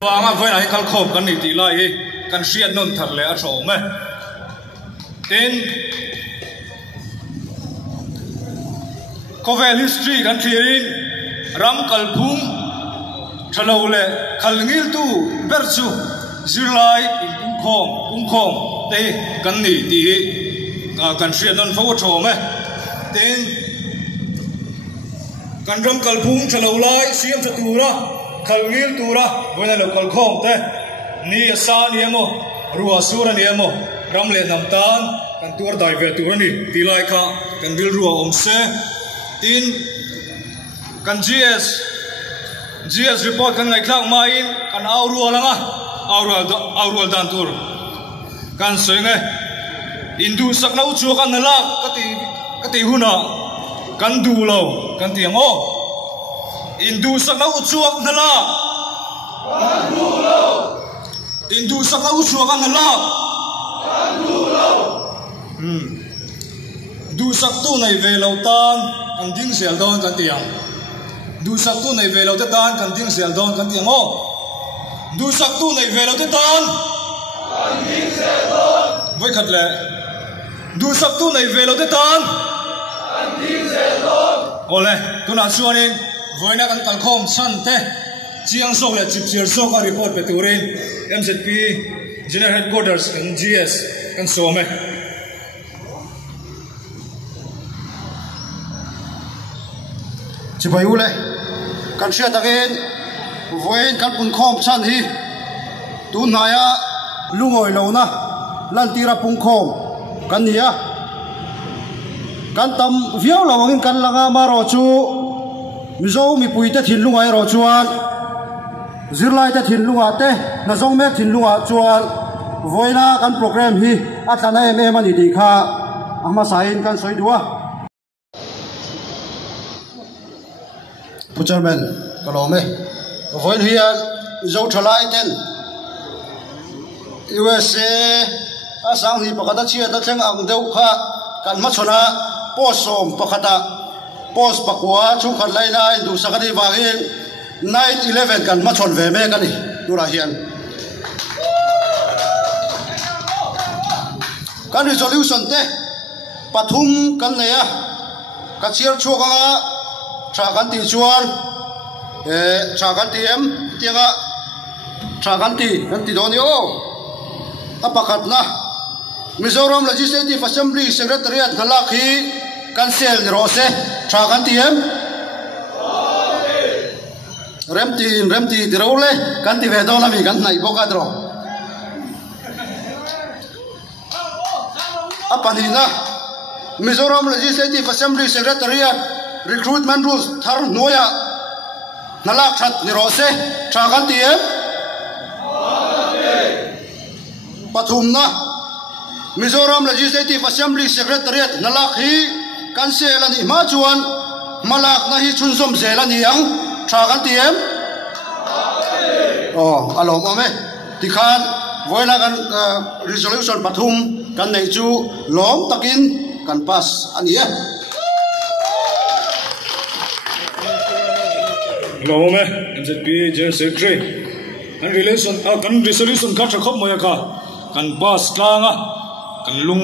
Wanga voi nai kal khom kan ni ti lai hi kan hriat non thar le a tho me tin Kovel history kan thirin ram kalphum thalo le khalngil tu berchu zirlai in pungkhom te kan ni ti hi kan hriat non fo tho me tin kan ram kalphum thalo lai siam chatura khalngil tura voina lo kalkhom te ni sa ni emo ruwa sura ni emo ram le nam tan kan tur dai ve tur ni ti lai kha kan dil ruwa om se tin kan GS report kan ngai khak ma in kan au ruwa langa au ruwa dan tur kan soinge indu sakna u chu kan la ka ti huna kan du lo kan tiang o Indu sakna uchuak nala Indu sakna uchuak nala Du sak tu nei ve lo tan kan ding sel don kan tiang Du sak tu nei ve lo te tan kan ding sel don kan tiang o Du sak tu nei ve lo te tan kan ding sel don voi khat le Du sak tu nei ve lo te tan kan ding sel don ole tu na chuanin voina kan kalkhom chan te chiang sok le chip chir sok a report pe turin MZP general headquarters kan GS kan some chibai ule kan sia takin voin kan pun khom chan hi tu naya lungoi lo na lan tira pung khom kan nia kan tam viau lo ngin kan langa maro chu mizo mi pui te thin lungai ro chuan zirlai te thin lunga te na zong mek thin lunga chuan voina kan program hi atlana em ani di kha ama sain kan soi duwa pucharmen kalome voin hi zo thalai ten USA asang hi pakata chia ta thleng ang deuh kha kan ma chona posom pakata Post pakwa chung khat lai na du sakani wangin night 11 kan ma chon ve me kan ni dura hian kan resolution te pathum kan neya ka chiar chuka tha kan ti chuan tha kan ti em tianga tha kan ti doni o apakhat na Mizoram Legislative Assembly Secretariat ngalakhi cancel ni rose tha kan ti em remti dirole kan ti ve do la mi kan nai boka dro apani na Mizoram Legislative Assembly Secretariat recruitment rules thar noya nalak that ni rose tha kan ti em pathum na Mizoram Legislative Assembly Secretariat nalak hi cancel ani ma chuan malak na hi chunzom zel ani ang tha kan ti em alom ame tikhan voina kan resolution pathum kan nei chu lom takin kan pass ani e lome MZP general secretary kan resolution ka thakop moya ka kan pass ka nga kan lung